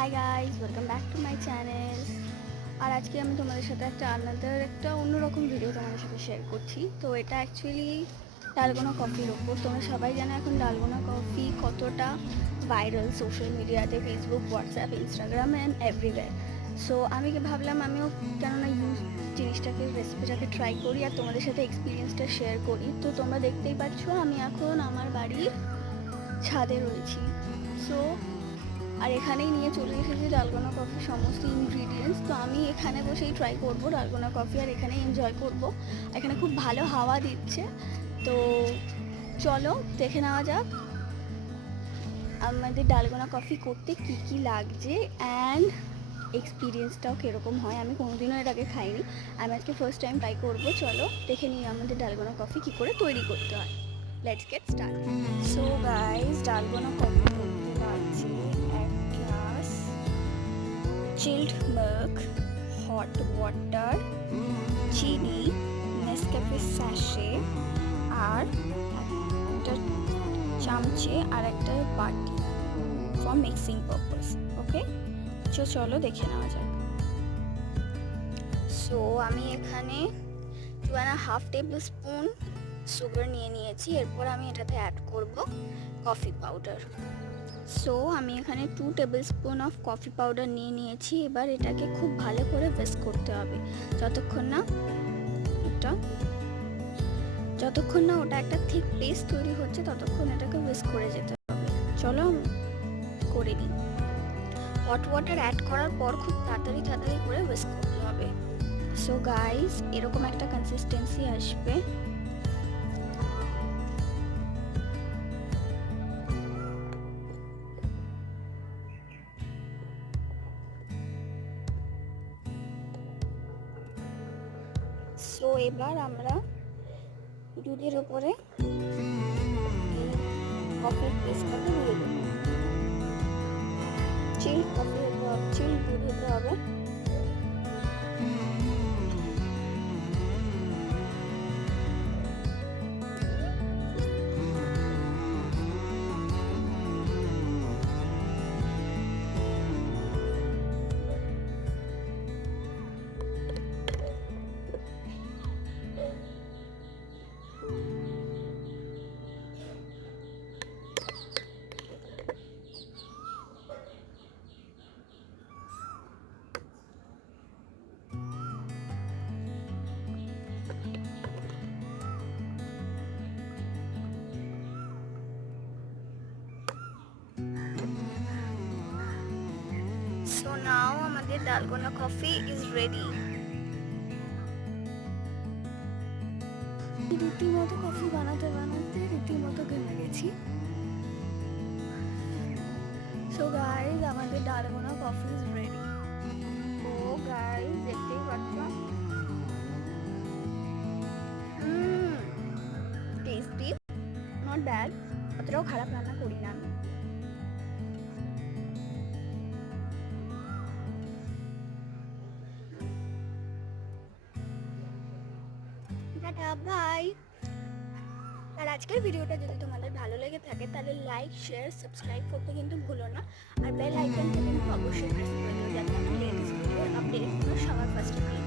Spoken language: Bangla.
High guys, welcome back to my channel. আর আজকে আমি তোমাদের সাথে একটা অন্যরকম ভিডিও তোমাদের সাথে শেয়ার করছি। তো এটা অ্যাকচুয়ালি ডালগোনা কফির ওপর। তোমরা সবাই জানো এখন ডালগোনা কফি কতটা ভাইরাল সোশ্যাল মিডিয়াতে, Facebook, WhatsApp, Instagram and everywhere. So আমি ভাবলাম আমিও কেননা জিনিসটাকে, রেসিপিটাকে ট্রাই করি আর তোমাদের সাথে এক্সপিরিয়েন্সটা শেয়ার করি। তো তোমরা দেখতেই পাচ্ছ আমি এখন আমার বাড়ির ছাদে রয়েছি। সো আর এখানেই নিয়ে চলে এসেছি ডালগোনা কফি সমস্ত ইনগ্রিডিয়েন্টস। তো আমি এখানে বসেই ট্রাই করব ডালগোনা কফি আর এখানে এনজয় করব। এখানে খুব ভালো হাওয়া দিচ্ছে। তো চলো দেখে নেওয়া যাক আমাদের ডালগোনা কফি করতে কি কি লাগছে অ্যান্ড এক্সপিরিয়েন্সটাও কীরকম হয়। আমি কোনোদিনও এর আগে খাইনি, আমি আজকে ফার্স্ট টাইম ট্রাই করব। চলো দেখে নিই আমাদের ডালগোনা কফি কী করে তৈরি করতে হয়। Let's get start. So guys, dalgona coffee করতে লাগছে chilled milk, hot water, চিনি, নেসক্যাফে স্যাশে আর একটা চামচে আর একটা বাটি ফর মিক্সিং পারপাস। ওকে, চলো দেখে নেওয়া যাক। সো আমি এখানে 2.5 টেবিল স্পুন সুগার নিয়ে নিয়েছি। এরপর আমি এটাতে অ্যাড করব কফি পাউডার। সো আমি এখানে 2 table spoon of coffee powder নিয়ে নিয়েছি। এবার এটাকে খুব ভালো করে মিক্স করতে হবে যতক্ষণ না ওটা একটা থিক পেস্ট তৈরি হচ্ছে, ততক্ষণ এটাকে মিক্স করে যেতে হবে। চলো করে নিই। হট ওয়াটার অ্যাড করার পর খুব তাড়াতাড়ি করে মিক্স করতে হবে। সো গাইস, এরকম একটা কনসিস্টেন্সি আসবে। সো এবার আমরা দুধের উপরে কফির পেস্টটাকে দিয়ে দেবো। চিল দুধ হতে হবে। So now আমাদের ডালগোনা কফি is ready. রীতিমতো কফি বানাতে রীতিমতো ঘেমে গেছি। So guys, আমাদের ডালগোনা কফি is ready. ও guys, দেখতেই পাচ্ছ টেস্টি, নট ব্যাড। অতটাও খারাপ রান্না করি না আমি। বাই। আর আজকের ভিডিওটা যদি তোমাদের ভালো লেগে থাকে তাহলে লাইক, শেয়ার, সাবস্ক্রাইব করতে কিন্তু ভুলো না। আর বেল আইকনটা কিন্তু অবশ্যই প্রেস করে দিও যাতে আমার লেটেস্ট ভিডিওর আপডেট সবার ফার্স্টে পেয়ে